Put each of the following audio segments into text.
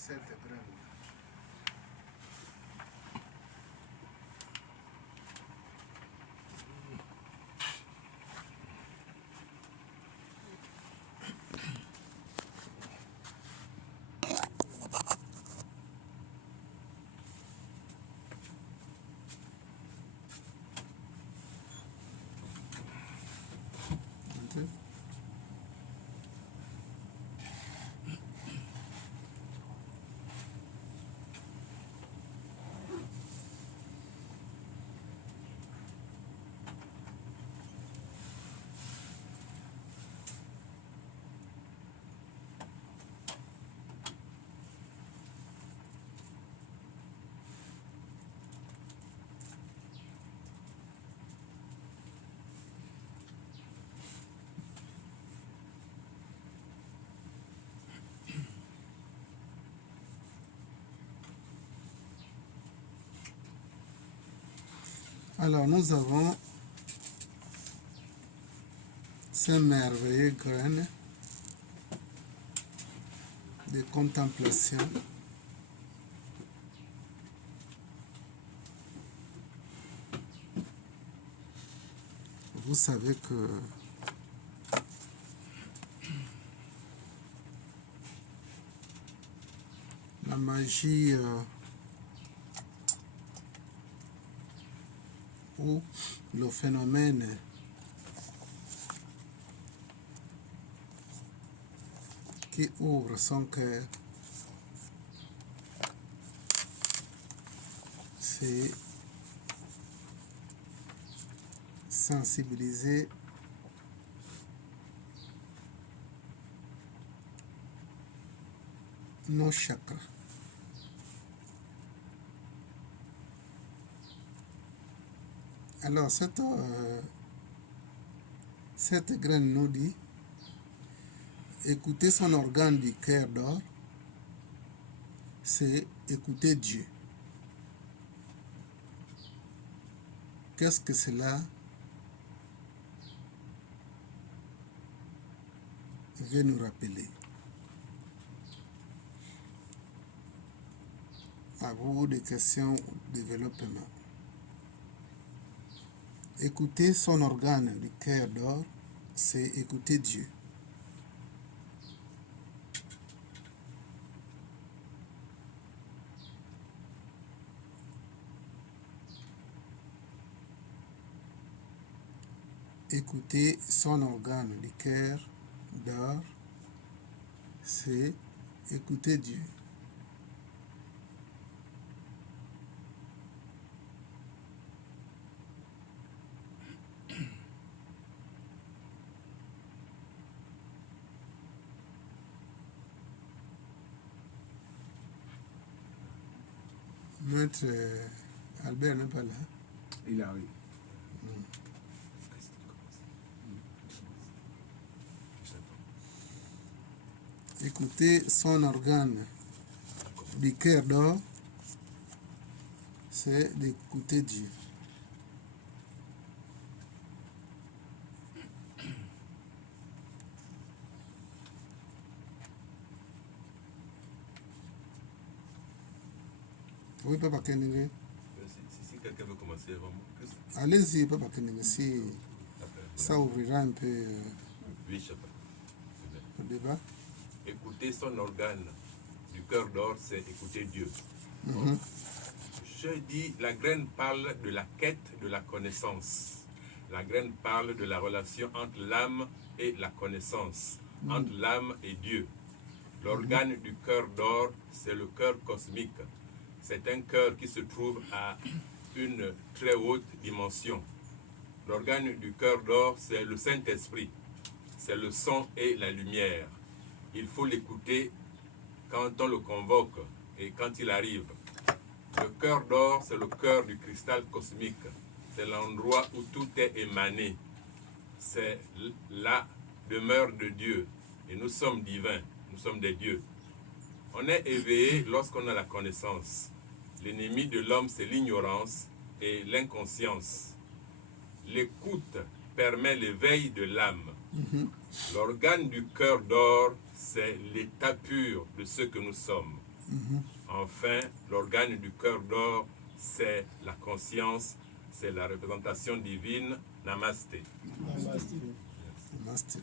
cette graine. Alors, nous avons ces merveilleuses graines de contemplation. Vous savez que la magie ou le phénomène qui ouvre son cœur, c'est sensibiliser nos chakras. Alors, cette graine nous dit, écouter son organe du cœur d'or, c'est écouter Dieu. Qu'est-ce que cela veut nous rappeler? À vous des questions de développement. Écouter son organe du cœur d'or, c'est écouter Dieu. Écouter son organe du cœur d'or, c'est écouter Dieu. Maître Albert n'est pas là. Il arrive. Écouter son organe du cœur d'or, c'est d'écouter Dieu. Oui, Papa Kenenge. Si quelqu'un veut commencer avant moi. Allez-y, Papa Kenenge, si ça ouvrira un peu Oui, Chapa. le débat. Écouter son organe du cœur d'or, c'est écouter Dieu. Je dis, la graine parle de la quête de la connaissance. La graine parle de la relation entre l'âme et la connaissance, entre l'âme et Dieu. L'organe du cœur d'or, c'est le cœur cosmique. C'est un cœur qui se trouve à une très haute dimension. L'organe du cœur d'or, c'est le Saint-Esprit. C'est le son et la lumière. Il faut l'écouter quand on le convoque et quand il arrive. Le cœur d'or, c'est le cœur du cristal cosmique. C'est l'endroit où tout est émané. C'est la demeure de Dieu. Et nous sommes divins, nous sommes des dieux. On est éveillé lorsqu'on a la connaissance. L'ennemi de l'homme, c'est l'ignorance et l'inconscience. L'écoute permet l'éveil de l'âme. L'organe du cœur d'or, c'est l'état pur de ce que nous sommes. Enfin, l'organe du cœur d'or, c'est la conscience, c'est la représentation divine. Namasté. Master.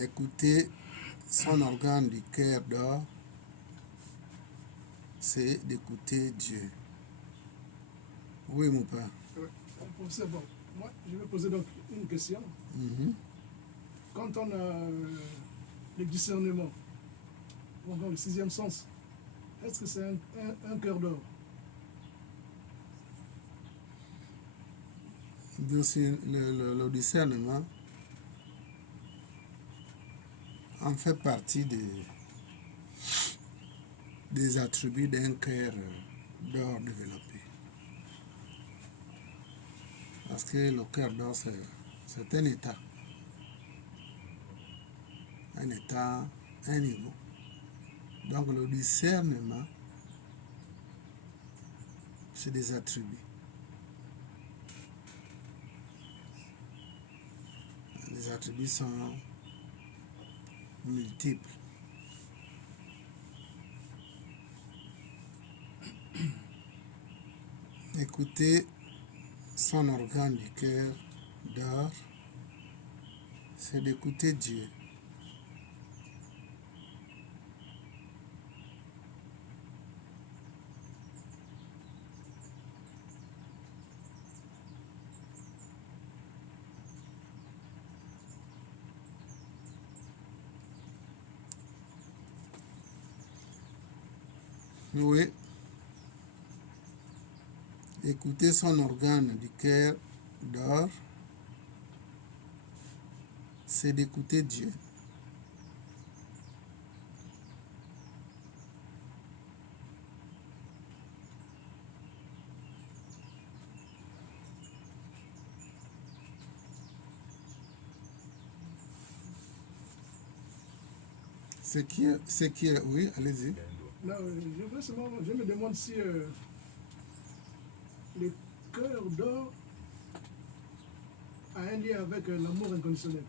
Écouter son organe du cœur d'or, c'est d'écouter Dieu. Oui, mon père. C'est bon. Moi, je vais poser donc une question. Quand on a le discernement, on a le sixième sens, est-ce que c'est un cœur d'or? Le discernement en fait partie des attributs d'un cœur d'or développé. Parce que le cœur d'or, c'est un état. Un état, un niveau. Donc le discernement, c'est des attributs. Les attributs sont multiples. Écouter son organe du cœur d'or, c'est d'écouter Dieu. Oui. Écouter son organe du cœur d'or, c'est d'écouter Dieu. Oui, allez-y. Non, je me demande si le cœur d'or a un lien avec l'amour inconditionnel.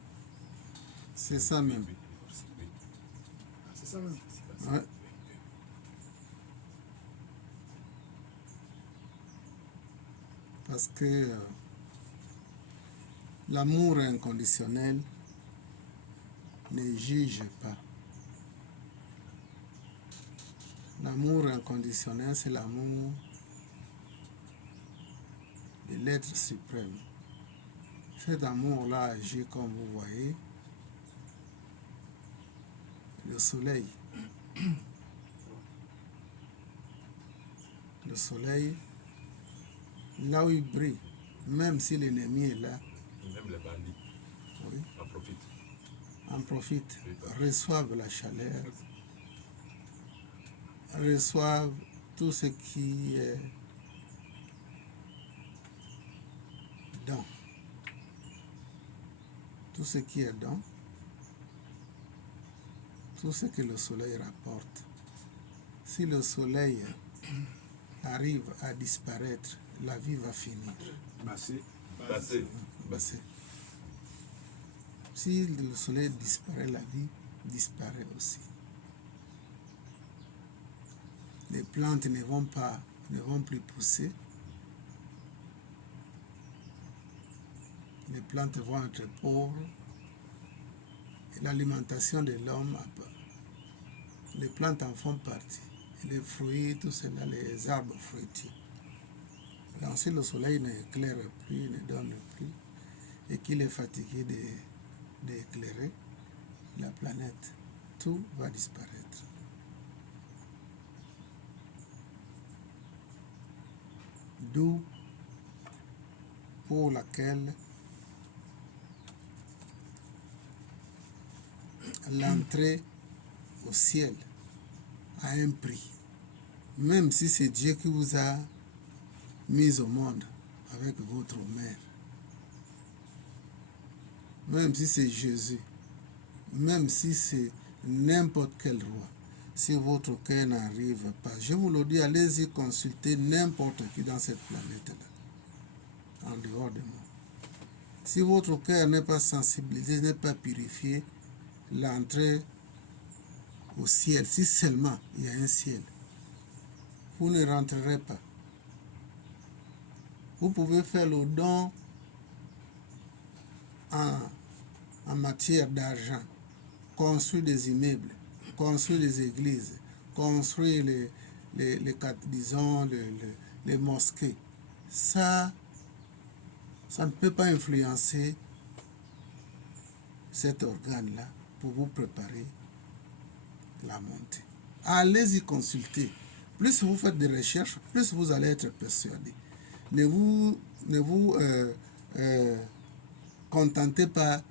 C'est ça même. C'est ça même. Ouais. Parce que l'amour inconditionnel ne juge pas. L'amour inconditionnel, c'est l'amour de l'être suprême. Cet amour-là agit comme vous voyez, le soleil. Le soleil, là où il brille, même si l'ennemi est là, Même les bandits oui, en profitent. reçoivent la chaleur, reçoivent tout ce qui est don. Tout ce qui est don, tout ce que le soleil rapporte. Si le soleil arrive à disparaître, la vie va finir. Passé. Si le soleil disparaît, la vie disparaît aussi. Les plantes ne vont plus pousser. Les plantes vont être pauvres. Et l'alimentation de l'homme, les plantes en font partie. Et les fruits, tout cela, les arbres fruitiers. Donc si le soleil n'éclaire plus, ne donne plus, et qu'il est fatigué d'éclairer la planète, tout va disparaître. D'où pour laquelle l'entrée au ciel a un prix. Même si c'est Dieu qui vous a mis au monde avec votre mère. Même si c'est Jésus. Même si c'est n'importe quel roi. Si votre cœur n'arrive pas, je vous le dis, allez-y consulter n'importe qui dans cette planète-là. En dehors de moi. Si votre cœur n'est pas sensibilisé, n'est pas purifié, l'entrée au ciel, si seulement il y a un ciel, vous ne rentrerez pas. Vous pouvez faire le don en matière d'argent, construire des immeubles, construire des églises, construire les mosquées. Ça ne peut pas influencer cet organe-là pour vous préparer la montée. Allez-y consulter. Plus vous faites des recherches, plus vous allez être persuadé. Ne vous contentez pas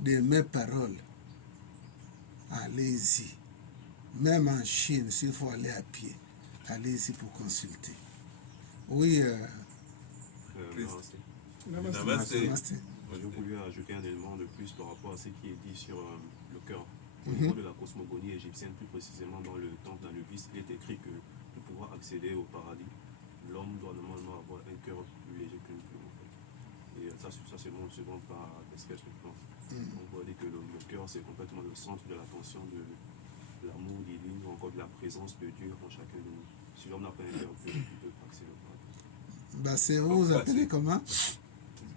de mes paroles. Allez-y. Même en Chine, s'il faut aller à pied, allez-y pour consulter. Oui. Namaste. Namaste. J'ai voulu ajouter un élément de plus par rapport à ce qui est dit sur le cœur. Au niveau de la cosmogonie égyptienne, plus précisément dans le temple d'Anubis, il est écrit que pour pouvoir accéder au paradis, l'homme doit normalement avoir un cœur plus léger qu'une plume. En fait. Et ça c'est mon second pas de ce que je pense. On voit dire que le cœur, c'est complètement le centre de l'attention de l'amour divin ou encore de la présence de Dieu en chacun de nous. Si l'homme n'a pas un cœur pur, il ne peut pas accéder au paradis. Vous appelez comment?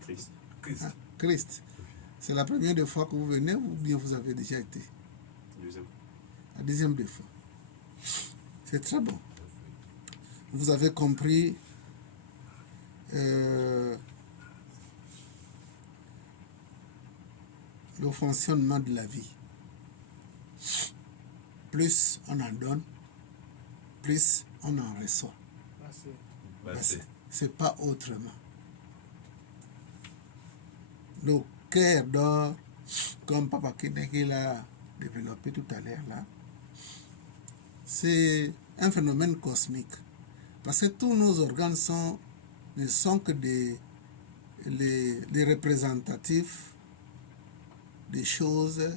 Christ. Christ. Christ. C'est la première fois que vous venez ou bien vous avez déjà été? Deuxième. La deuxième fois. C'est très bon. Vous avez compris le fonctionnement de la vie. Plus on en donne, plus on en reçoit. C'est pas autrement. Le cœur d'or, comme Papa Kideki l'a développé tout à l'heure là, c'est un phénomène cosmique. Parce que tous nos organes ne sont que les représentatifs des choses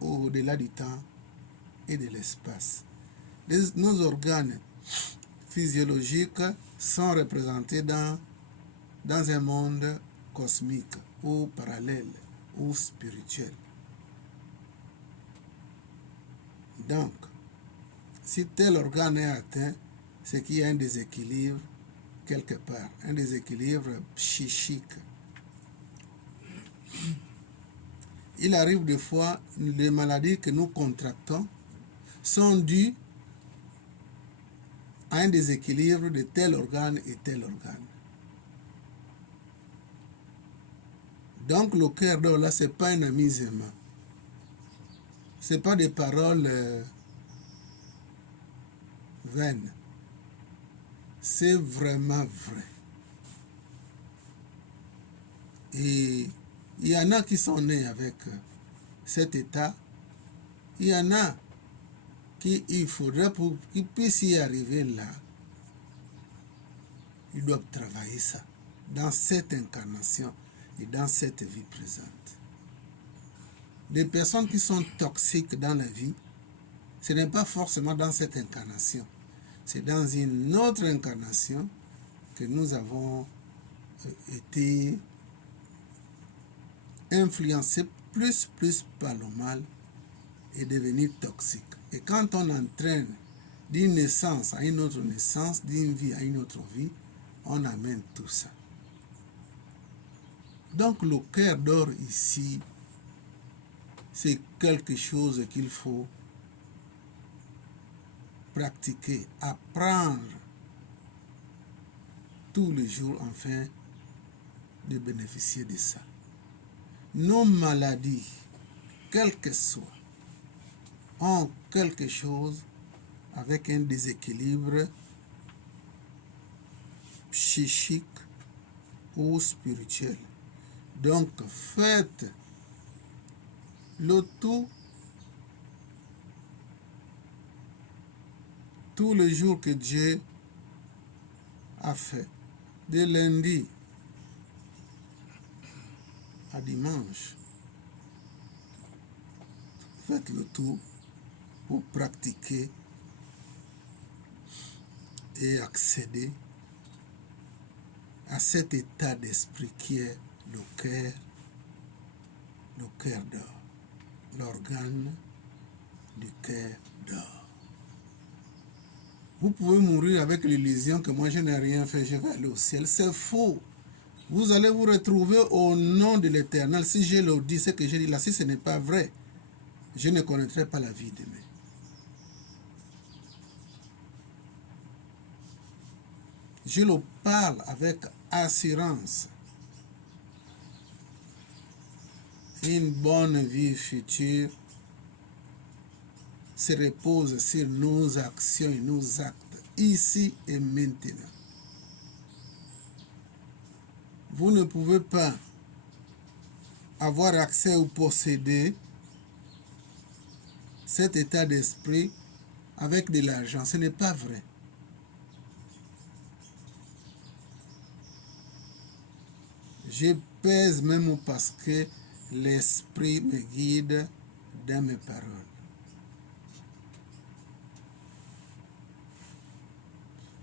au-delà du temps et de l'espace. Nos organes physiologiques sont représentés dans un monde cosmique ou parallèle ou spirituel. Donc, si tel organe est atteint, c'est qu'il y a un déséquilibre quelque part, un déséquilibre psychique. Il arrive des fois, les maladies que nous contractons sont dues à un déséquilibre de tel organe et tel organe. Donc le cœur d'or là, ce n'est pas un amusement. Ce n'est pas des paroles vaines. C'est vraiment vrai. Et il y en a qui sont nés avec cet état. Il y en a qui, il faudrait pour qu'ils puissent y arriver là, ils doivent travailler ça dans cette incarnation et dans cette vie présente. Les personnes qui sont toxiques dans la vie, ce n'est pas forcément dans cette incarnation. C'est dans une autre incarnation que nous avons été influencés plus par le mal et devenir toxiques. Et quand on entraîne d'une naissance à une autre naissance, d'une vie à une autre vie, on amène tout ça. Donc le cœur d'or ici, c'est quelque chose qu'il faut pratiquer, apprendre tous les jours afin de bénéficier de ça. Nos maladies, quelles que soient, ont quelque chose avec un déséquilibre psychique ou spirituel. Donc faites le tout tous les jours que Dieu a fait, de lundi à dimanche. Faites le tout pour pratiquer et accéder à cet état d'esprit qui est le cœur d'or. l'organe du cœur d'or. Vous pouvez mourir avec l'illusion que moi je n'ai rien fait, je vais aller au ciel. C'est faux. Vous allez vous retrouver au nom de l'Éternel. Si je le dis, ce que j'ai dit là, si ce n'est pas vrai, je ne connaîtrai pas la vie demain. Je le parle avec assurance. Une bonne vie future se repose sur nos actions et nos actes, ici et maintenant. Vous ne pouvez pas avoir accès ou posséder cet état d'esprit avec de l'argent. Ce n'est pas vrai. Je pèse même parce que l'esprit me guide dans mes paroles.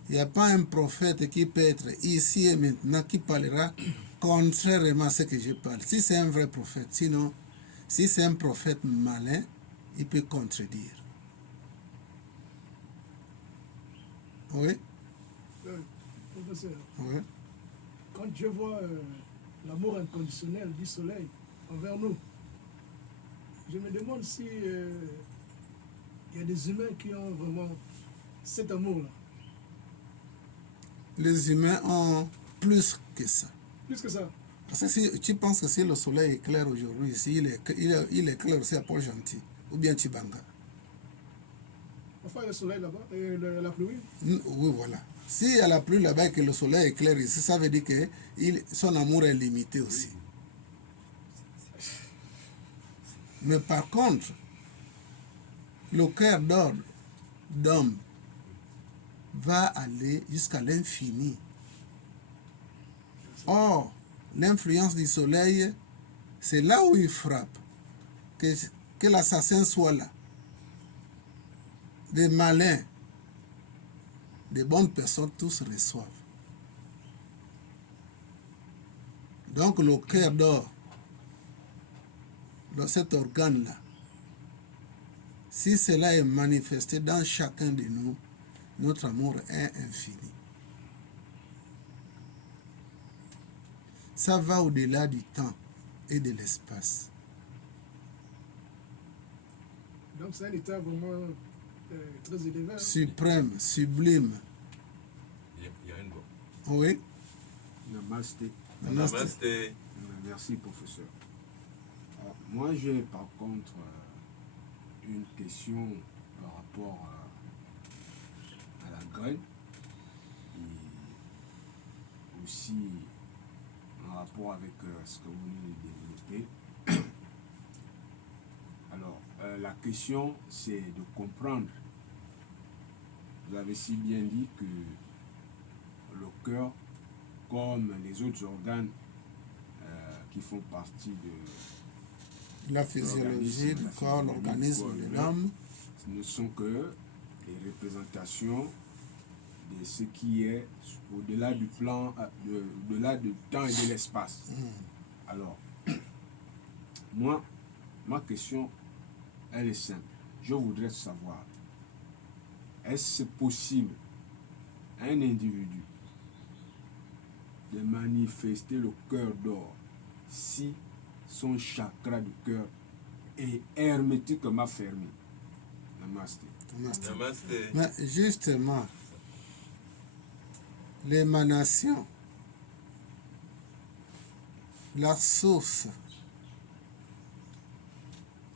Il n'y a pas un prophète qui peut être ici et maintenant qui parlera contrairement à ce que je parle. Si c'est un vrai prophète, sinon, si c'est un prophète malin, il peut contredire. Oui? Professeur, Oui. quand je vois l'amour inconditionnel du soleil envers nous, je me demande si il y a des humains qui ont vraiment cet amour-là. Les humains ont plus que ça. Plus que ça. Parce que si tu penses que si le soleil est clair aujourd'hui, ici, il est clair aussi à Port-Gentil, ou bien Chibanga. Enfin, le soleil là-bas et la pluie. Oui, voilà. Si à la pluie là-bas et que le soleil est clair ici, ça veut dire que son amour est limité aussi. Mais par contre, le cœur d'homme va aller jusqu'à l'infini. Or, l'influence du soleil, c'est là où il frappe. Que l'assassin soit là. Des malins, des bonnes personnes, tous reçoivent. Donc le cœur d'or, dans cet organe-là, si cela est manifesté dans chacun de nous, notre amour est infini. Ça va au-delà du temps et de l'espace. Donc c'est un état vraiment très élevé. Hein? Suprême, sublime. Il y a une voix. Oui. Namasté. Namasté. Merci, professeur. Alors, moi, j'ai par contre une question par rapport à la graine et aussi en rapport avec ce que vous venez de développer. Alors, la question, c'est de comprendre. Vous avez si bien dit que le cœur, comme les autres organes qui font partie de La physiologie du corps, l'organisme de l'homme, ne sont que les représentations de ce qui est au-delà du plan, au-delà du temps et de l'espace. Alors, moi, ma question, elle est simple. Je voudrais savoir, est-ce possible à un individu de manifester le cœur d'or si son chakra du cœur est hermétiquement fermé? Namasté. Namasté. mais justement, l'émanation, la source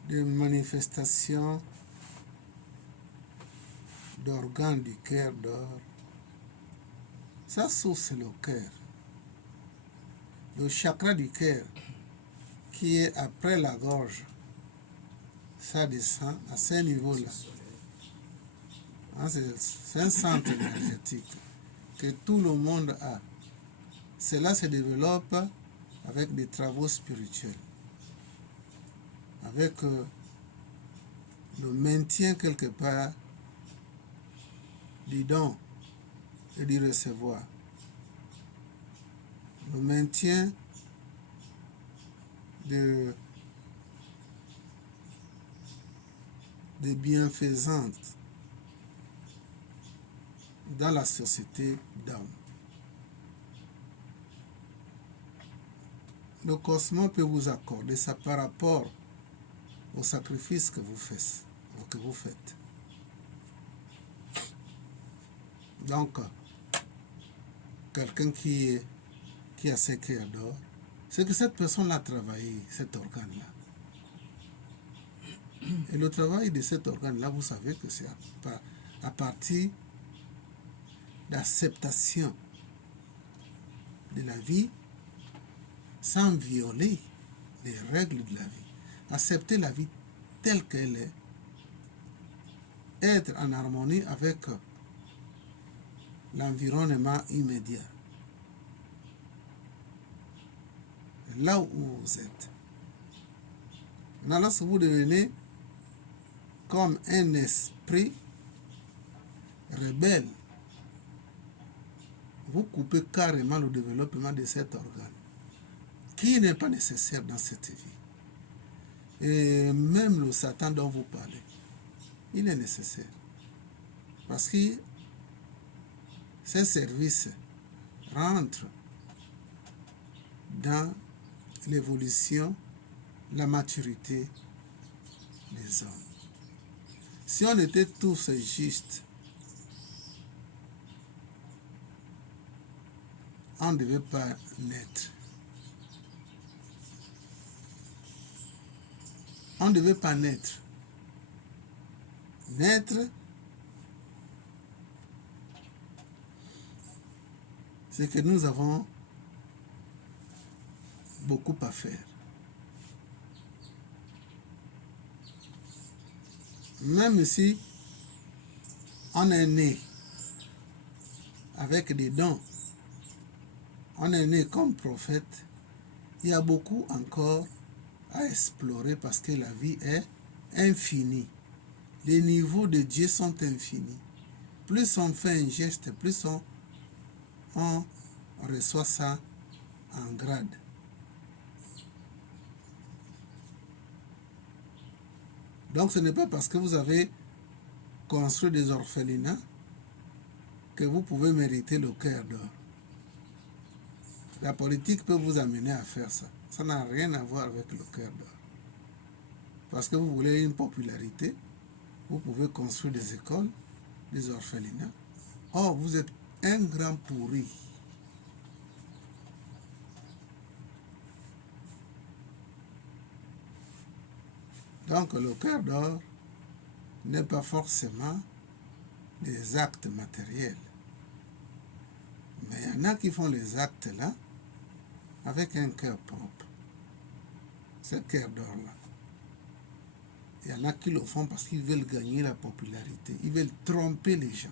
de manifestation d'organes du cœur d'or, sa source c'est le cœur. Le chakra du cœur qui est après la gorge, ça descend à ce niveau-là. Hein, c'est un centre énergétique que tout le monde a. Cela se développe avec des travaux spirituels, avec le maintien quelque part du don et du recevoir, le maintien de de bienfaisance dans la société d'hommes. Le cosmos peut vous accorder ça par rapport au sacrifice que vous faites. Donc, quelqu'un qui a ce cœur d'or, c'est que cette personne a travaillé cet organe-là. Et le travail de cet organe-là, vous savez que c'est à partir d'acceptation de la vie sans violer les règles de la vie. Accepter la vie telle qu'elle est, être en harmonie avec l'environnement immédiat. Là où vous êtes. Maintenant, lorsque vous devenez comme un esprit rebelle, vous coupez carrément le développement de cet organe, qui n'est pas nécessaire dans cette vie. Et même le Satan dont vous parlez, il est nécessaire. Parce que ces services rentrent dans l'évolution, la maturité des hommes. Si on était tous justes, on ne devait pas naître. On ne devait pas naître. Naître, c'est que nous avons beaucoup à faire. Même si on est né avec des dons, on est né comme prophète, il y a beaucoup encore à explorer parce que la vie est infinie. Les niveaux de Dieu sont infinis. Plus on fait un geste, plus on reçoit ça en grade. Donc ce n'est pas parce que vous avez construit des orphelinats que vous pouvez mériter le cœur d'or. La politique peut vous amener à faire ça. Ça n'a rien à voir avec le cœur d'or. Parce que vous voulez une popularité, vous pouvez construire des écoles, des orphelinats. Or, vous êtes un grand pourri. Donc, le cœur d'or n'est pas forcément des actes matériels. Mais il y en a qui font les actes là avec un cœur propre. Ce cœur d'or-là. Il y en a qui le font parce qu'ils veulent gagner la popularité. Ils veulent tromper les gens.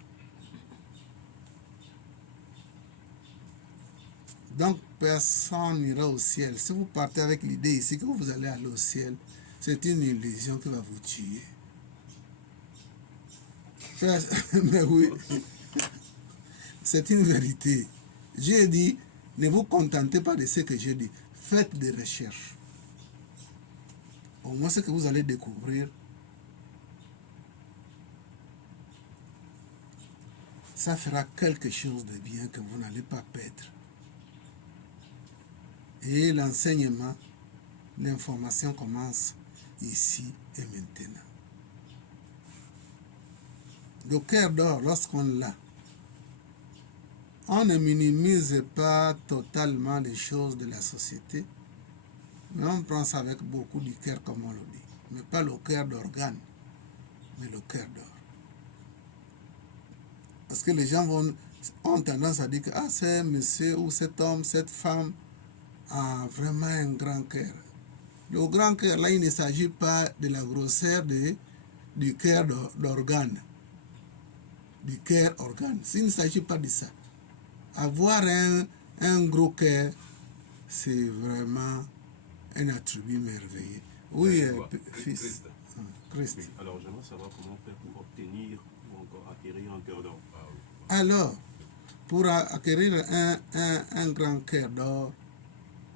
Donc, personne n'ira au ciel. Si vous partez avec l'idée ici que vous allez aller au ciel, c'est une illusion qui va vous tuer. Mais oui, c'est une vérité. Dieu dit, ne vous contentez pas de ce que je dis. Faites des recherches. Au moins, ce que vous allez découvrir, ça fera quelque chose de bien que vous n'allez pas perdre. Et l'enseignement, l'information commence ici et maintenant. Le cœur d'or, lorsqu'on l'a, on ne minimise pas totalement les choses de la société, mais on prend ça avec beaucoup du cœur, comme on le dit. Mais pas le cœur d'organe, mais le cœur d'or. Parce que les gens ont tendance à dire que ce monsieur ou cet homme, cette femme a vraiment un grand cœur. Le grand cœur, là, il ne s'agit pas de la grosseur du cœur d'organe. Du cœur organe. Il ne s'agit pas de ça. Avoir un gros cœur, c'est vraiment un attribut merveilleux. Oui, fils. Christ. Oui, alors j'aimerais savoir comment faire pour obtenir ou encore acquérir un cœur d'or. Alors, pour acquérir un grand cœur d'or,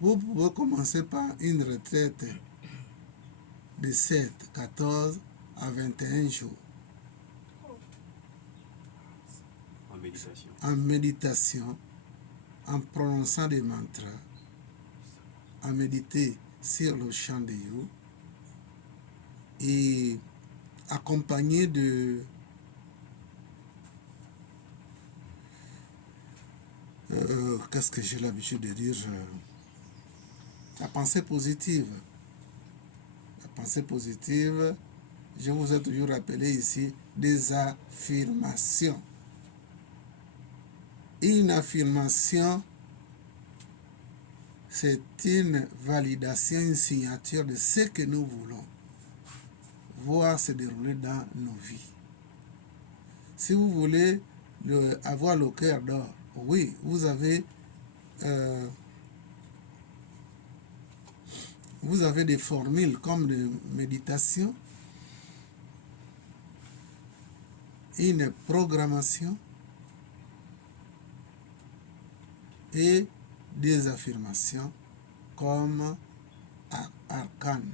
vous pouvez commencer par une retraite de 7, 14 à 21 jours En méditation. en méditation, en prononçant des mantras, à méditer sur le chant de You et accompagné de qu'est-ce que j'ai l'habitude de dire, la pensée positive. La pensée positive, je vous ai toujours rappelé ici des affirmations. Une affirmation, c'est une validation, une signature de ce que nous voulons voir se dérouler dans nos vies. Si vous voulez avoir le cœur d'or, oui, vous avez des formules comme de méditation, une programmation et des affirmations comme arcane.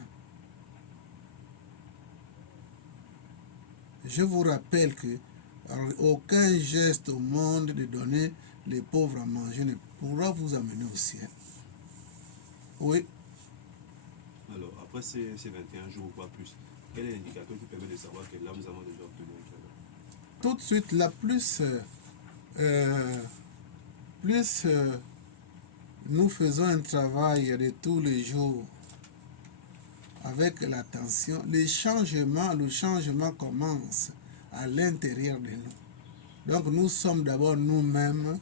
Je vous rappelle que aucun geste au monde de donner les pauvres à manger ne pourra vous amener au ciel. Oui. Alors, après ces 21 jours ou pas plus, quel est l'indicateur qui permet de savoir que là, nous avons déjà obtenu le cœur d'or? Tout de suite, la plus nous faisons un travail de tous les jours avec l'attention, le changement commence à l'intérieur de nous. Donc nous sommes d'abord nous-mêmes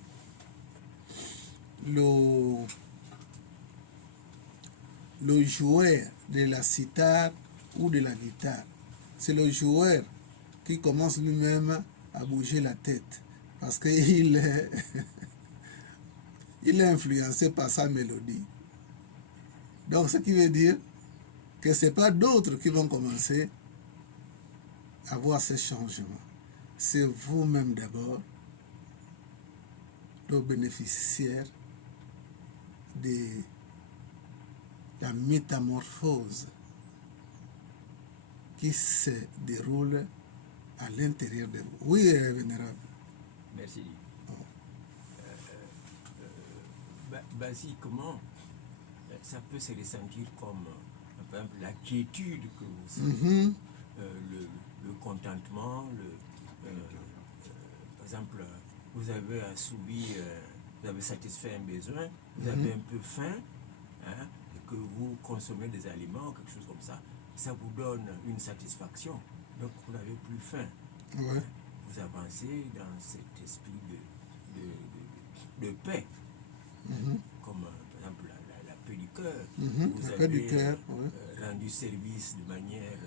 le joueur de la sitar ou de la guitare. C'est le joueur qui commence lui-même à bouger la tête parce qu'il est, il est influencé par sa mélodie. Donc ce qui veut dire que ce n'est pas d'autres qui vont commencer à voir ces changements. C'est vous-même d'abord le bénéficiaire de la métamorphose qui se déroule à l'intérieur de vous. Oui, vénérable. Merci. Basiquement, ça peut se ressentir comme, par exemple, la quiétude que vous sentez, le contentement, par exemple, vous avez assouvi, vous avez satisfait un besoin, vous avez un peu faim, hein, et que vous consommez des aliments, quelque chose comme ça, ça vous donne une satisfaction, donc vous n'avez plus faim. Ouais. Vous avancez dans cet esprit de paix, comme par exemple la paix du cœur. Vous La paix du avez cœur, ouais. rendu service de manière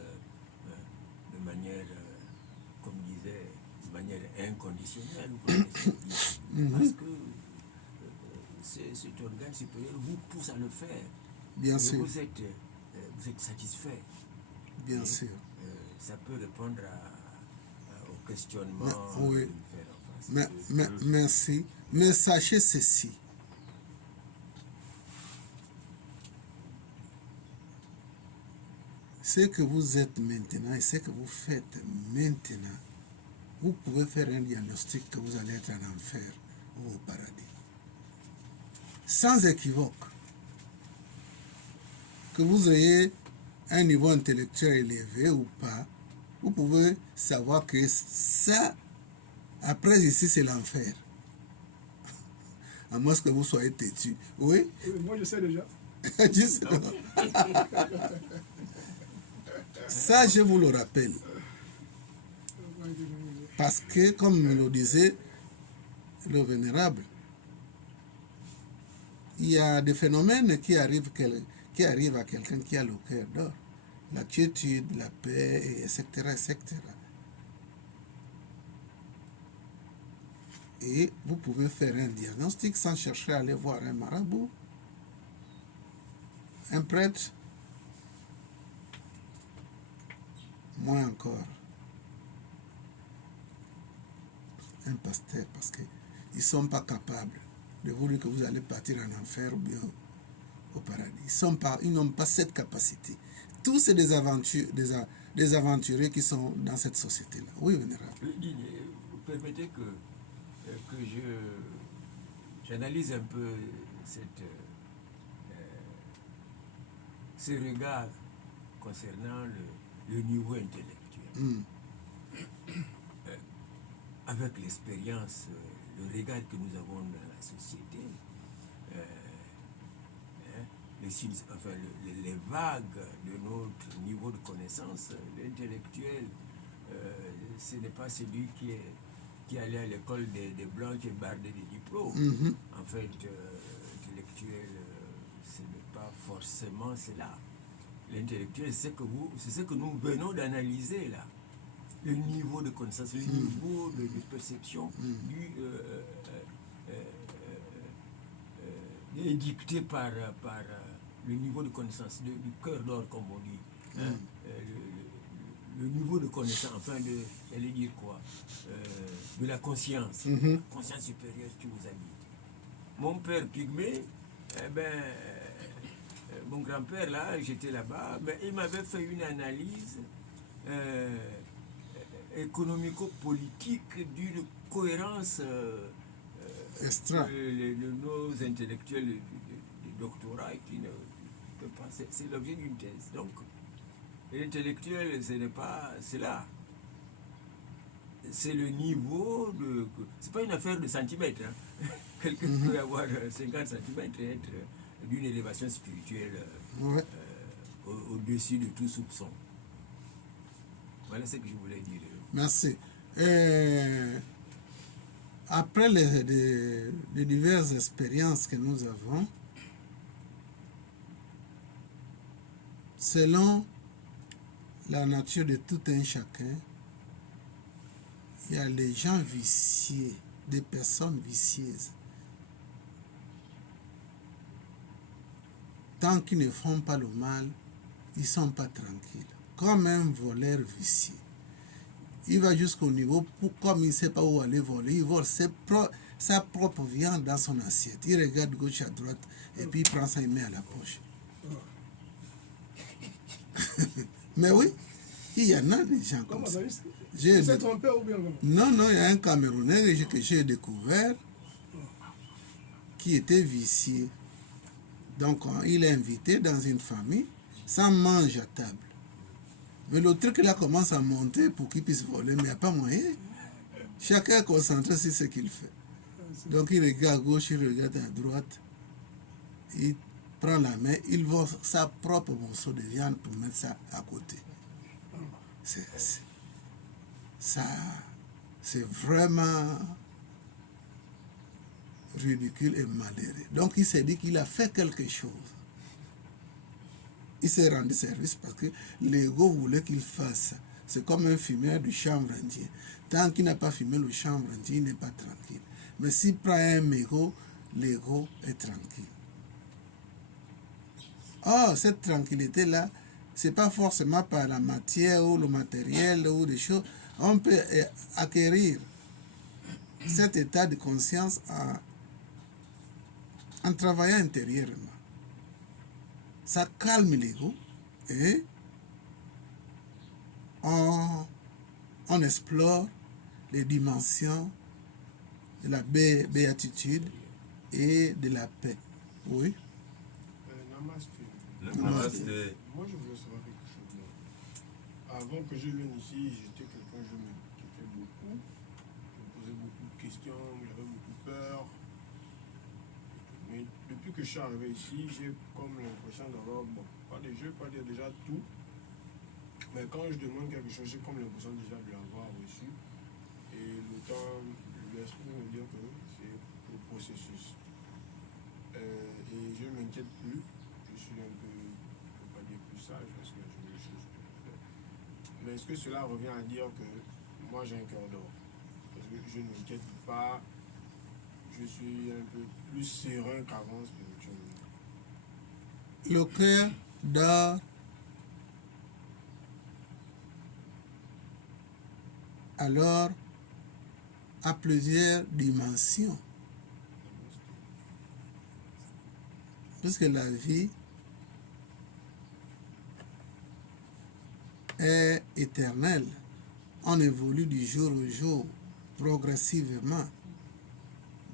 comme disait, de manière inconditionnelle. Parce que cet organe supérieur vous pousse à le faire. Bien Et sûr. vous êtes satisfait. Bien Et, sûr. ça peut répondre au questionnement Oui. de faire en face. Merci. Mais sachez ceci. Ce que vous êtes maintenant et ce que vous faites maintenant, vous pouvez faire un diagnostic que vous allez être en enfer ou au paradis. Sans équivoque. Que vous ayez un niveau intellectuel élevé ou pas, vous pouvez savoir que ça, après ici, c'est l'enfer. À moins que vous soyez têtu. Oui? Oui, moi je sais déjà. Juste ça, je vous le rappelle. Parce que, comme me le disait le vénérable, il y a des phénomènes qui arrivent à quelqu'un qui a le cœur d'or. La quiétude, la paix, etc., etc. Et vous pouvez faire un diagnostic sans chercher à aller voir un marabout, un prêtre, moins encore un pasteur, parce qu'ils ne sont pas capables de vous dire que vous allez partir en enfer ou bien au paradis. Ils n'ont pas cette capacité. tous c'est des des aventuriers qui sont dans cette société-là. Oui, vénérable. Vous permettez que j'analyse un peu ce regard concernant le niveau intellectuel. Avec l'expérience, le regard que nous avons dans la société, les vagues de notre niveau de connaissance, l'intellectuel, ce n'est pas celui qui allait à l'école des Blancs qui est bardé de diplômes. En fait, intellectuel, ce n'est pas forcément cela. L'intellectuel, c'est ce que nous venons d'analyser là. Le niveau de connaissance, le niveau de perception dicté par le niveau de connaissance du cœur d'or, comme on dit. Le niveau de connaissance, enfin, j'allais dire quoi, de la conscience, conscience supérieure qui vous habite. Mon père pygmée, mon grand-père, là, j'étais là-bas, mais il m'avait fait une analyse économico-politique d'une cohérence de nos intellectuels de doctorat qui ne peut pas. C'est l'objet d'une thèse. Donc, l'intellectuel, ce n'est pas cela. C'est le niveau de. C'est pas une affaire de centimètres. Hein. Quelqu'un peut avoir 50 centimètres et être d'une élévation spirituelle au-dessus de tout soupçon. Voilà ce que je voulais dire. Merci. Après les diverses expériences que nous avons, selon la nature de tout un chacun, il y a les gens viciés, des personnes vicieuses. Tant qu'ils ne font pas le mal, ils ne sont pas tranquilles. Comme un voleur vicié. Il va jusqu'au niveau, comme il ne sait pas où aller voler, il vole sa propre viande dans son assiette. Il regarde gauche à droite et puis il prend ça et il met à la poche. Mais oui, il y en a des gens comme ça. Vous trompé ou bien Non, il y a un Camerounais que j'ai découvert qui était vicié. Donc, il est invité dans une famille, ça mange à table. Mais le truc là commence à monter pour qu'il puisse voler, mais il n'y a pas moyen. Chacun est concentré sur ce qu'il fait. Donc il regarde à gauche, il regarde à droite, il prend la main, il vole sa propre morceau de viande pour mettre ça à côté. C'est vraiment ridicule et malheureux. Donc il s'est dit qu'il a fait quelque chose. Il s'est rendu service parce que l'ego voulait qu'il fasse ça. C'est comme un fumeur du chanvre indien. Tant qu'il n'a pas fumé le chanvre indien, il n'est pas tranquille. Mais s'il prend un mégot, l'ego est tranquille. Or, cette tranquillité-là, ce n'est pas forcément par la matière ou le matériel ou des choses. On peut acquérir cet état de conscience en travaillant intérieurement. Ça calme l'ego et on explore les dimensions de la béatitude et de la paix. Oui. Namasté. Moi, je voulais savoir quelque chose. Avant que je vienne ici, j'étais quelqu'un, je m'inquiétais beaucoup. Je me posais beaucoup de questions, j'avais beaucoup peur. Mais depuis que je suis arrivé ici, j'ai comme l'impression d'avoir, je ne vais pas dire déjà tout, mais quand je demande quelque chose, j'ai comme l'impression déjà de l'avoir reçu. Et le temps, l'esprit me dit que c'est le processus. Et je ne m'inquiète plus. Je suis un peu, je ne peux pas dire plus sage parce que j'ai des choses que je fais. Mais est-ce que cela revient à dire que moi j'ai un cœur d'or? Parce que je ne m'inquiète pas. Je suis un peu plus serein qu'avant spirituellement. Le cœur d'or alors a plusieurs dimensions. Puisque la vie est éternel. On évolue du jour au jour, progressivement.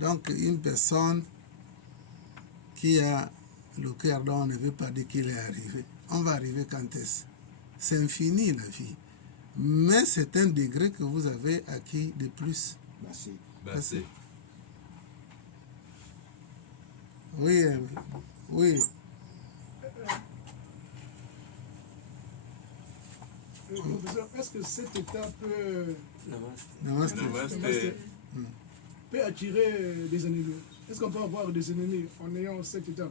Donc, une personne qui a le cœur d'or, on ne veut pas dire qu'il est arrivé. On va arriver quand est-ce? C'est infini la vie. Mais c'est un degré que vous avez acquis de plus. Merci. Bassé. Oui, oui. Professeur, est-ce que cet état peut, Namaste. Namasté. peut attirer des ennemis? Est-ce qu'on peut avoir des ennemis en ayant cet état?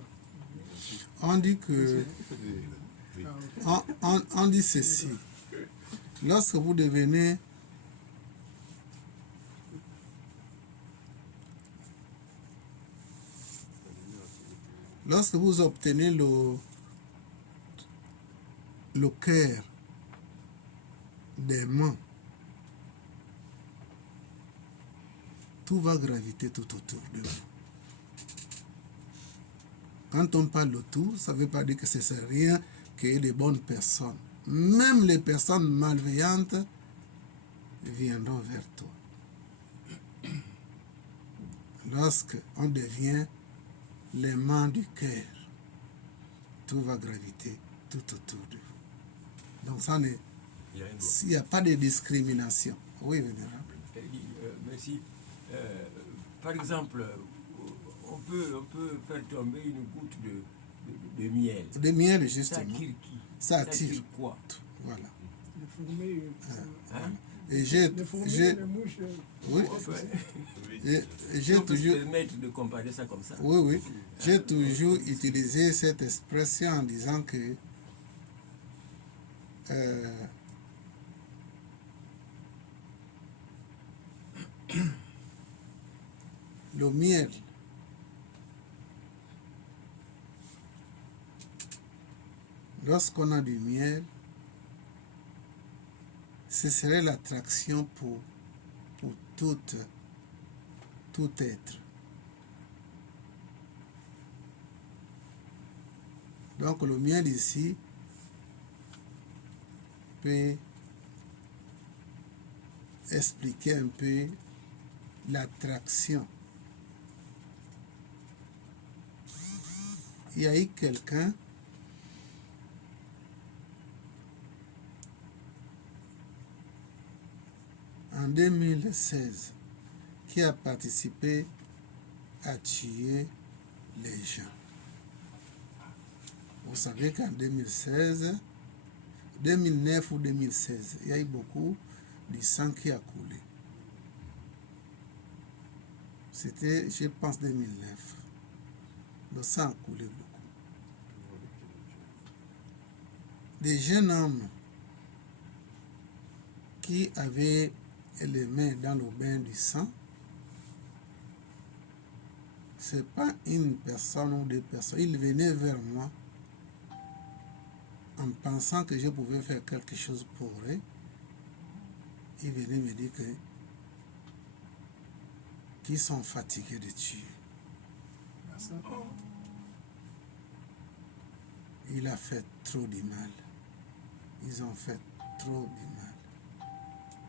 On dit que Oui. on dit ceci. Lorsque vous devenez lorsque vous obtenez le cœur des mains, tout va graviter tout autour de vous. Quand on parle de tout, ça ne veut pas dire que ce n'est rien qu'il y ait de bonnes personnes. Même les personnes malveillantes viendront vers toi. Lorsque on devient les mains du cœur, tout va graviter tout autour de vous. Donc ça n'est, Il y a une loi. s'il n'y a pas de discrimination. Oui, vénérable. Merci. Par exemple, on peut faire tomber une goutte de miel. Des miels, Ça justement. attire qui? Ça attire. Quoi? Voilà. Les fourmis, Hein? Et j'ai, les fourmis, j'ai, les mouches. oui, Enfin, Oui. et si j'ai on peut se toujours, permettre de comparer ça comme ça. oui, oui, j'ai toujours utilisé cette expression en disant que le miel lorsqu'on a du miel, ce serait l'attraction pour tout être. Donc le miel ici peut expliquer un peu l'attraction. Il y a eu quelqu'un en 2016 qui a participé à tuer les gens. Vous savez qu'en 2016, 2009 ou 2016, il y a eu beaucoup de sang qui a coulé. C'était, je pense, 2009. Le sang a coulé beaucoup. Des jeunes hommes qui avaient les mains dans le bain du sang, ce n'est pas une personne ou deux personnes. Ils venaient vers moi en pensant que je pouvais faire quelque chose pour eux. Ils venaient me dire qu'ils sont fatigués de tuer. Il a fait trop de mal. Ils ont fait trop de mal.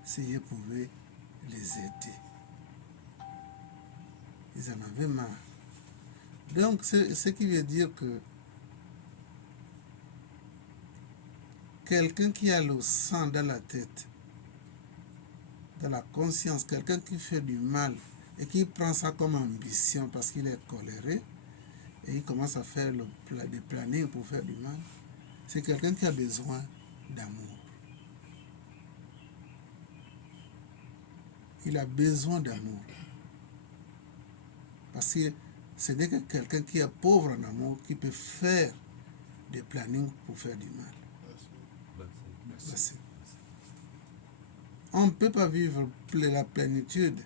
Si je pouvais les aider. Ils en avaient marre. Donc, ce qui veut dire que quelqu'un qui a le sang dans la tête, dans la conscience, quelqu'un qui fait du mal et qui prend ça comme ambition parce qu'il est coléré et il commence à faire des plannings pour faire du mal, c'est quelqu'un qui a besoin d'amour. Il a besoin d'amour. Parce que ce n'est que quelqu'un qui est pauvre en amour qui peut faire des plannings pour faire du mal. Merci. On ne peut pas vivre la plénitude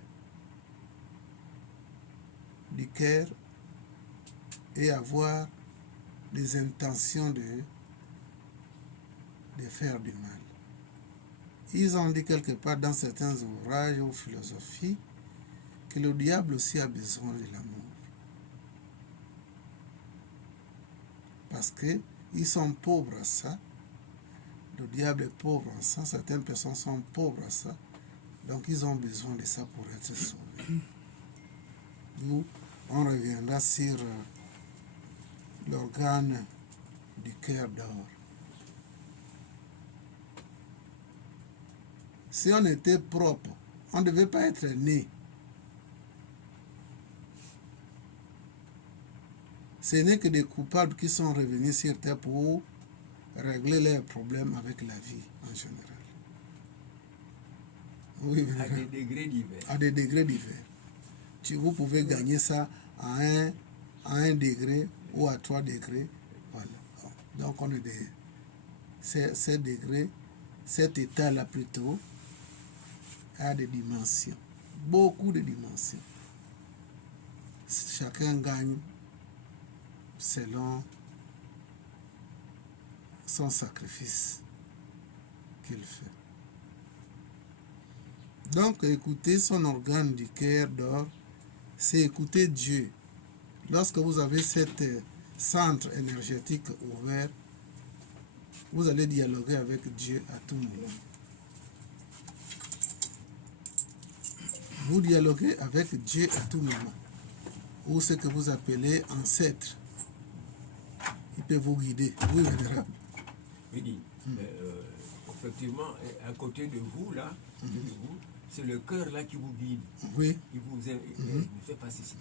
du cœur et avoir des intentions de faire du mal. Ils ont dit quelque part dans certains ouvrages ou philosophies que le diable aussi a besoin de l'amour. Parce qu'ils sont pauvres à ça. Le diable est pauvre en ça. Certaines personnes sont pauvres à ça. Donc, ils ont besoin de ça pour être sauvés. Nous, on reviendra sur l'organe du cœur d'or. Si on était propre, on ne devait pas être né. Ce n'est que des coupables qui sont revenus sur terre pour régler leurs problèmes avec la vie en général. Oui, À des degrés divers. à des degrés divers. Vous pouvez gagner ça à un degré ou à 3 degrés. Voilà. Donc, on est des 7 degrés, cet état-là plutôt, a des dimensions. Beaucoup de dimensions. Chacun gagne selon son sacrifice qu'il fait. Donc, écouter son organe du cœur d'or, c'est écouter Dieu. Lorsque vous avez cet centre énergétique ouvert, vous allez dialoguer avec Dieu à tout moment. Vous dialoguez avec Dieu à tout moment. Ou ce que vous appelez ancêtre. Il peut vous guider. Oui, vénérable. Oui, effectivement, à côté de vous, là, c'est le cœur là qui vous guide. Oui. Qui vous ne fait pas ceci.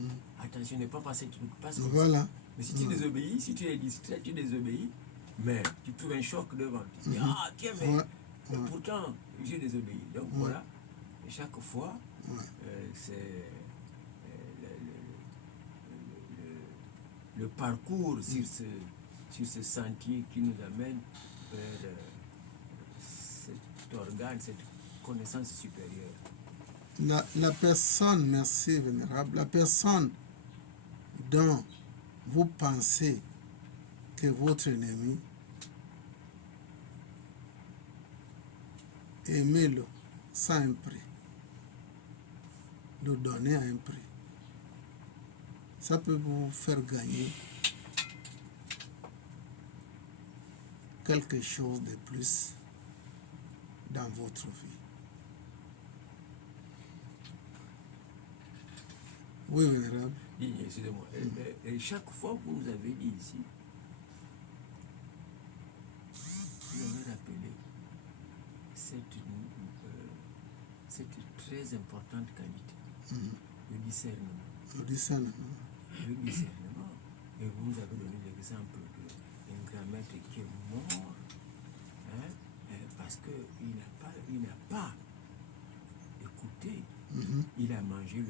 Attention, ne pas passer truc, passe comme ça. Voilà. Mais si tu désobéis, si tu es distrait, tu désobéis, mais tu trouves un choc devant. Tu dis, ah tiens, mais pourtant, j'ai désobéi. Donc voilà, et chaque fois, c'est le parcours sur ce sentier qui nous amène vers cet organe, cette connaissance supérieure. La personne, merci vénérable, la personne dont vous pensez que votre ennemi, aimez-le sans un prix, le donner à un prix. Ça peut vous faire gagner quelque chose de plus dans votre vie. Oui, vénérable. Excusez-moi. Et chaque fois que vous nous avez dit ici, vous avez rappelé cette très importante qualité, le discernement. Le discernement. Le discernement. Et vous nous avez donné l'exemple d'un grand maître qui est mort, parce qu'il n'a pas écouté. Il a mangé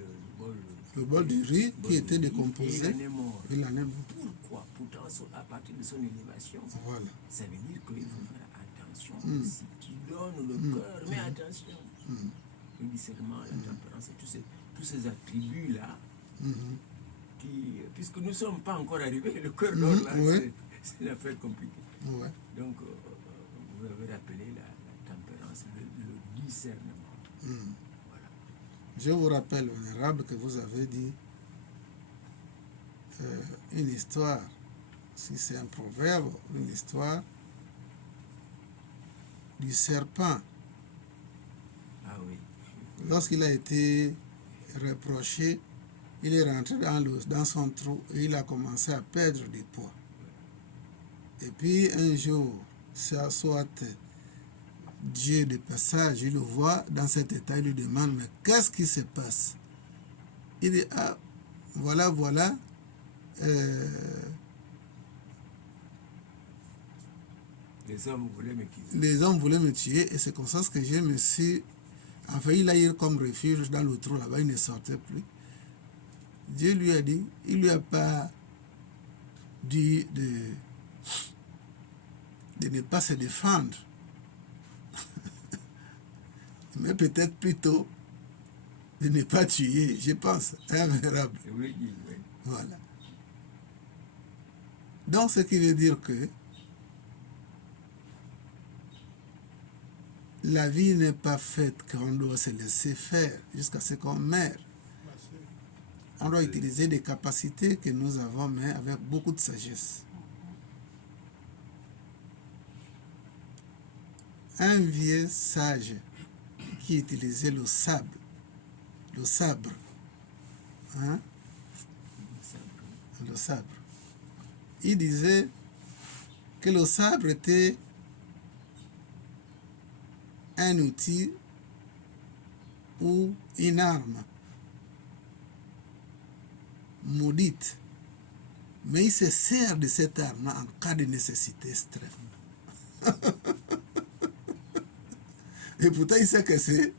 le bol du riz qui était décomposé. Et il en est mort. Il en est mort. Pourquoi? Pourtant, à partir de son élévation, voilà. Ça veut dire qu'il faut faire attention. Si tu donnes le cœur, mais attention. Le discernement, la tempérance, et tous ces attributs-là, puisque nous ne sommes pas encore arrivés, le cœur d'or, là, c'est une affaire compliquée. Ouais. Donc, vous avez rappelé la tempérance, le discernement. Voilà. Je vous rappelle, vénérable, que vous avez dit une histoire, si c'est un proverbe, une histoire du serpent. Ah oui. Lorsqu'il a été reproché, il est rentré dans son trou et il a commencé à perdre du poids. Et puis un jour, soit Dieu de passage, il le voit dans cet état, il lui demande, mais qu'est-ce qui se passe? Il dit, ah, voilà, les hommes voulaient me tuer. Les hommes voulaient me tuer et c'est comme ça que je me suis... Enfin, il a eu comme refuge dans le trou là-bas, il ne sortait plus. Dieu lui a dit, il lui a pas dit de ne pas se défendre. Mais peut-être plutôt de ne pas tuer, je pense. Invérable. Oui. Voilà. Donc, ce qui veut dire que la vie n'est pas faite qu'on doit se laisser faire jusqu'à ce qu'on meure. On doit utiliser des capacités que nous avons, mais avec beaucoup de sagesse. un vieux sage qui utilisait le sabre. Hein? Le sabre. Il disait que le sabre était un outil ou une arme maudite. Mais il se sert de cette arme en cas de nécessité extrême. Et pourtant, il sait que c'est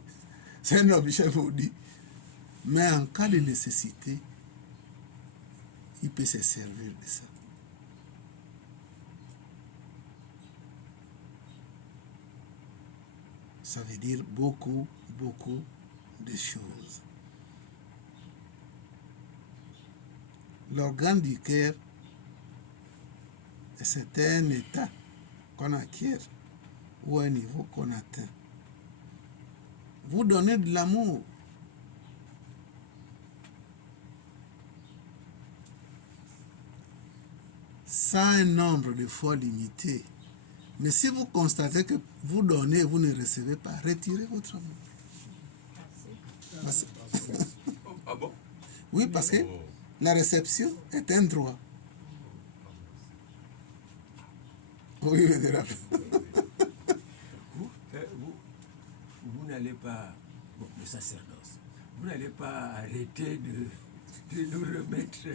un objet maudit. Mais en cas de nécessité, il peut se servir de ça. Ça veut dire beaucoup de choses. L'organe du cœur, c'est un état qu'on acquiert ou un niveau qu'on atteint. Vous donnez de l'amour. Sans un nombre de fois limité. Mais si vous constatez que vous donnez et vous ne recevez pas, retirez votre amour. Ah bon? Oui, parce que la réception est un droit. Oui, vous n'allez pas, bon, le sacerdoce, vous n'allez pas arrêter de nous remettre,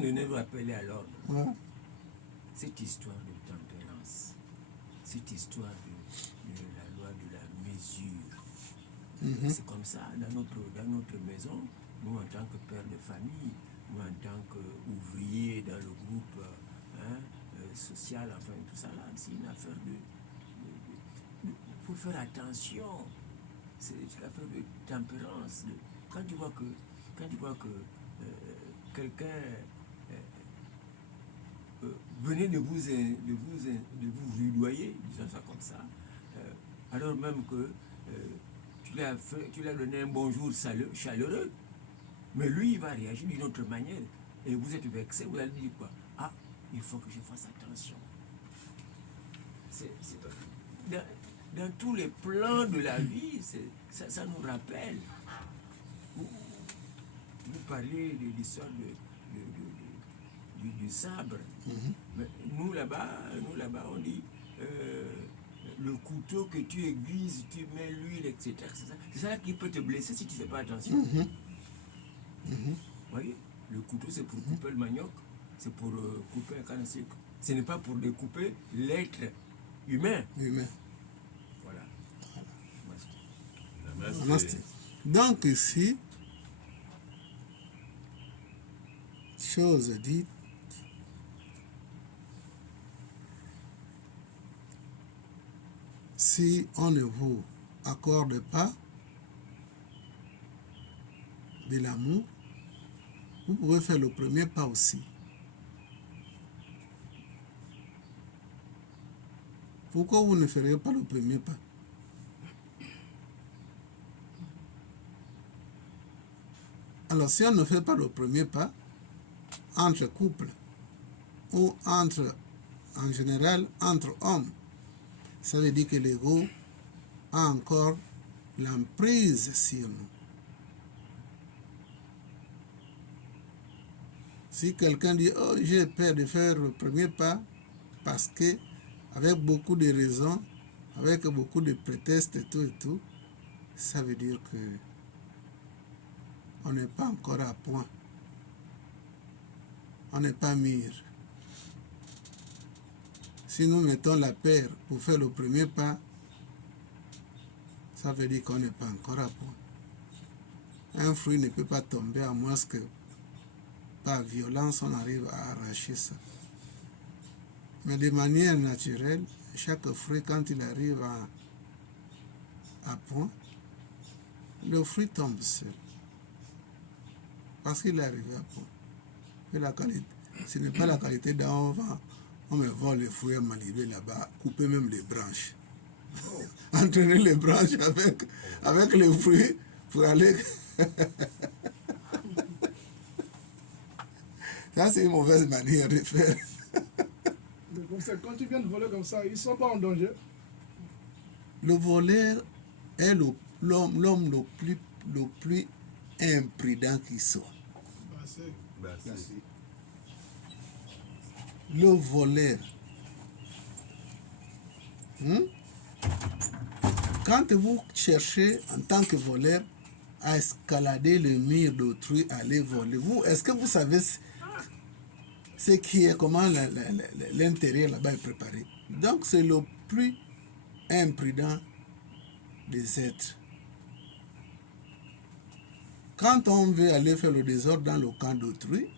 de nous rappeler à l'ordre. Ouais. Cette histoire de tempérance, cette histoire de la loi de la mesure, c'est comme ça dans notre maison, nous en tant que père de famille, nous en tant qu'ouvriers dans le groupe social, enfin tout ça là, c'est une affaire il faut faire attention, c'est une affaire de tempérance. Quand tu vois que quelqu'un venait de vous rudoyer, disons ça comme ça, alors même que tu lui as donné un bonjour chaleureux, mais lui il va réagir d'une autre manière, et vous êtes vexé, vous allez dire quoi? Ah, il faut que je fasse attention. Dans tous les plans de la vie, ça nous rappelle. Vous parlez de l'histoire du sabre. Mais nous là-bas, on dit le couteau que tu aiguises, tu mets l'huile, etc. C'est ça qui peut te blesser si tu ne fais pas attention. Vous voyez, le couteau c'est pour couper le manioc, c'est pour couper un canne à sucre. Ce n'est pas pour découper l'être humain. Voilà. Namasté. Donc ici, chose dite, si on ne vous accorde pas de l'amour, vous pouvez faire le premier pas aussi. Pourquoi vous ne ferez pas le premier pas? Alors, si on ne fait pas le premier pas, entre couples, ou en général, entre hommes, ça veut dire que l'ego a encore l'emprise sur nous. Si quelqu'un dit, oh, j'ai peur de faire le premier pas, parce que, avec beaucoup de raisons, avec beaucoup de prétextes et tout, ça veut dire que on n'est pas encore à point. On n'est pas mûr. Si nous mettons la paire pour faire le premier pas, ça veut dire qu'on n'est pas encore à point. Un fruit ne peut pas tomber à moins que par violence on arrive à arracher ça. Mais de manière naturelle, chaque fruit, quand il arrive à point, le fruit tombe seul. Parce qu'il est arrivé à point. Et la qualité, ce n'est pas la qualité d'en vent. On me vole les fruits à Malibé là-bas, couper même les branches. Entraîner les branches avec les fruits pour aller... Ça, c'est une mauvaise manière de faire. Quand tu viens de voler comme ça, ils ne sont pas en danger. Le voleur est l'homme le plus imprudent qui soit. Bah, c'est- Bah, c'est- Merci. Le voleur. Quand vous cherchez en tant que voleur à escalader le mur d'autrui, à aller voler, est-ce que vous savez ce qui est, comment l'intérieur là-bas est préparé? Donc c'est le plus imprudent des êtres. Quand on veut aller faire le désordre dans le camp d'autrui,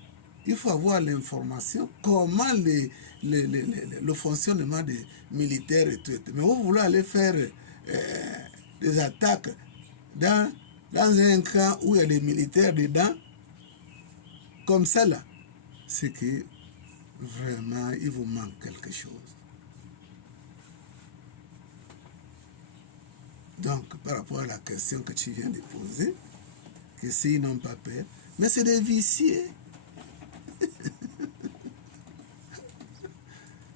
il faut avoir l'information, comment le fonctionnement des militaires et tout. Mais vous voulez aller faire des attaques dans un camp où il y a des militaires dedans, comme ça là, c'est que vraiment il vous manque quelque chose. Donc, par rapport à la question que tu viens de poser, que s'ils n'ont pas peur, mais c'est des viciés.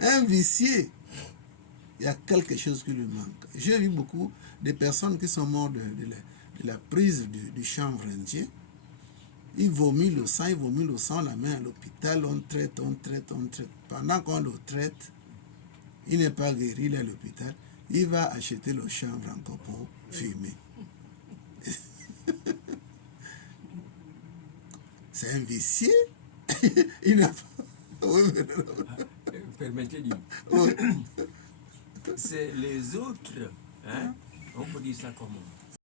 Un vicié, il y a quelque chose qui lui manque. J'ai vu beaucoup de personnes qui sont mortes de la prise du chanvre indien. Ils vomissent le sang, la main à l'hôpital, on traite. Pendant qu'on le traite, il n'est pas guéri, il est à l'hôpital. Il va acheter le chanvre encore pour fumer. C'est un vicié. Il n'a pas... Permettez-lui. Oui. C'est les autres, hein? On peut dire ça comment?